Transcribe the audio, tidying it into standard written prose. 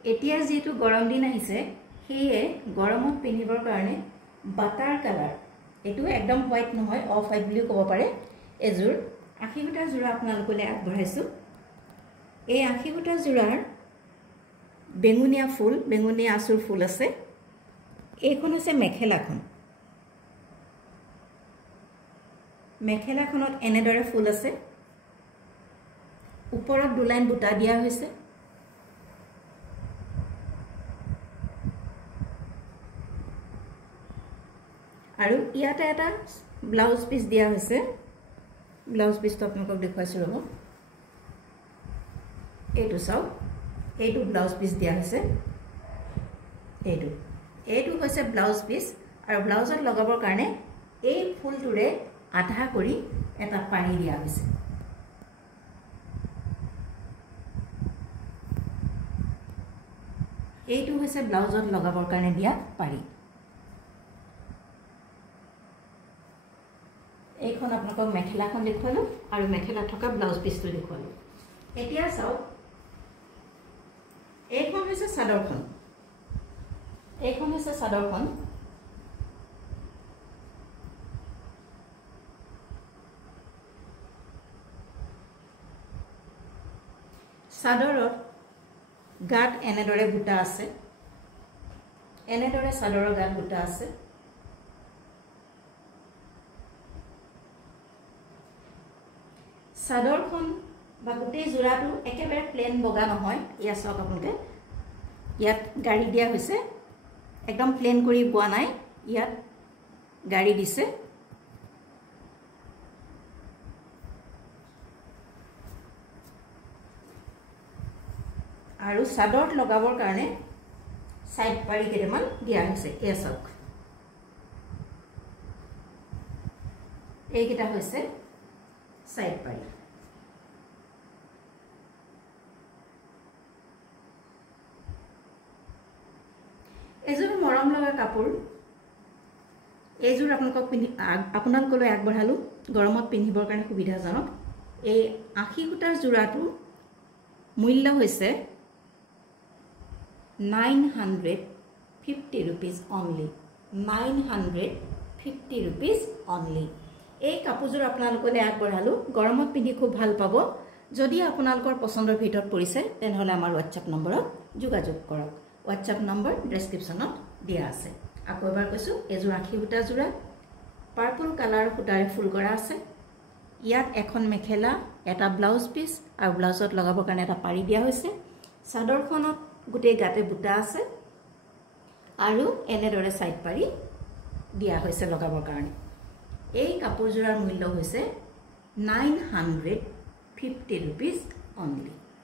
এতিয়া যেটো গৰম দিন আহিছে হেয়ে গৰমত পিন্ধিবৰ কাৰণে বাটাৰ কালাৰ এটো একদম হোৱাইট নহয় অফ হোৱাইট বুলি ক'ব পাৰে এজোৰ আখিগুটা জোৰা আপোনালোকলৈ আগবঢ়াইছো এই আখিগুটা জোৰাৰ বেঙুনিয়া ফুল বেঙুনিয়া আচুৰ ফুল আছে এইখন আছে মেখেলাখনত এনেদৰে ফুল আছে ওপৰত দুলাইন বুটা দিয়া হৈছে আৰু ইয়াতে এটা ব্লাউজ পিস দিয়া হৈছে ব্লাউজ পিসটো আপোনাক দেখাইছো ৰব এইটো চাও এইটো ব্লাউজ পিস দিয়া হৈছে এইটো হৈছে ব্লাউজ পিস আৰু ব্লাউজত লগাবৰ কাৰণে এই ফুলটোৰে আধা কৰি এটা পানি দিয়া হৈছে এইটো হৈছে ব্লাউজত লগাবৰ কাৰণে দিয়া পাৰি এইখন আপোনাক মেখেলাখন দেখুৱালো আৰু মেখেলা থকা ব্লাউজ পিসটো দেখুৱালো এতিয়া চাও এইখন হৈছে চাদৰখন চাদৰত গাত এনেদৰে বুটা আছে এনেদৰে চাদৰৰ গাত বুটা আছে চাদৰখন বা গোটেই জোৰাটো একেবাৰে প্লেন বগা নহয় ইয়া চাওক আপোনালোকে ইয়াত গাড়ি দিয়া হৈছে একদম প্লেন কৰি বোৱা নাই ইয়াত গাড়ি দিছে আৰু চাদৰত লগাবৰ কাৰণে সাইড পাৰি কেইটামান দিয়া হৈছে এয়া চাওক এইকেইটা হৈছে সাইড পাৰি এজোৰ মৰম লগা কাপোৰ এইজোৰ আপোনালোকলৈ আগবঢ়ালো গৰমত পিন্ধিবৰ কাৰণে সুবিধাজনক এই আখিগুটাৰ জোৰাটো মূল্য হৈছে 950 rupees only 950 rupees only এই কাপোৰজোৰ আপোনালোকলৈ আগবঢ়ালো গৰমত পিন্ধি খুব ভাল পাব যদি আপোনালোকৰ পছন্দৰ ভিতৰত পৰিছে তেনহলে আমাৰ WhatsApp নম্বৰত যোগাযোগ কৰক WhatsApp নম্বৰ ডেসক্ৰিপচনত দিয়া আছে আকৌ এবাৰ কৈছো এজোৰ আখিগুটা জোৰা পাৰ্পল কালাৰ ফুটাৰে ফুল কৰা আছে ইয়াত এখন মেখেলা এটা ব্লাউজ পিস আৰু ব্লাউজত লগাবৰ কাৰণে এটা পাৰি দিয়া হৈছে চাদৰখনত গুটেই গাতে বুটা আছে আৰু এনেদৰে সাইড পাৰি দিয়া হৈছে লগাবৰ কাৰণে এই কাপোৰজোৰাৰ মূল্য হৈছে 950 rupees only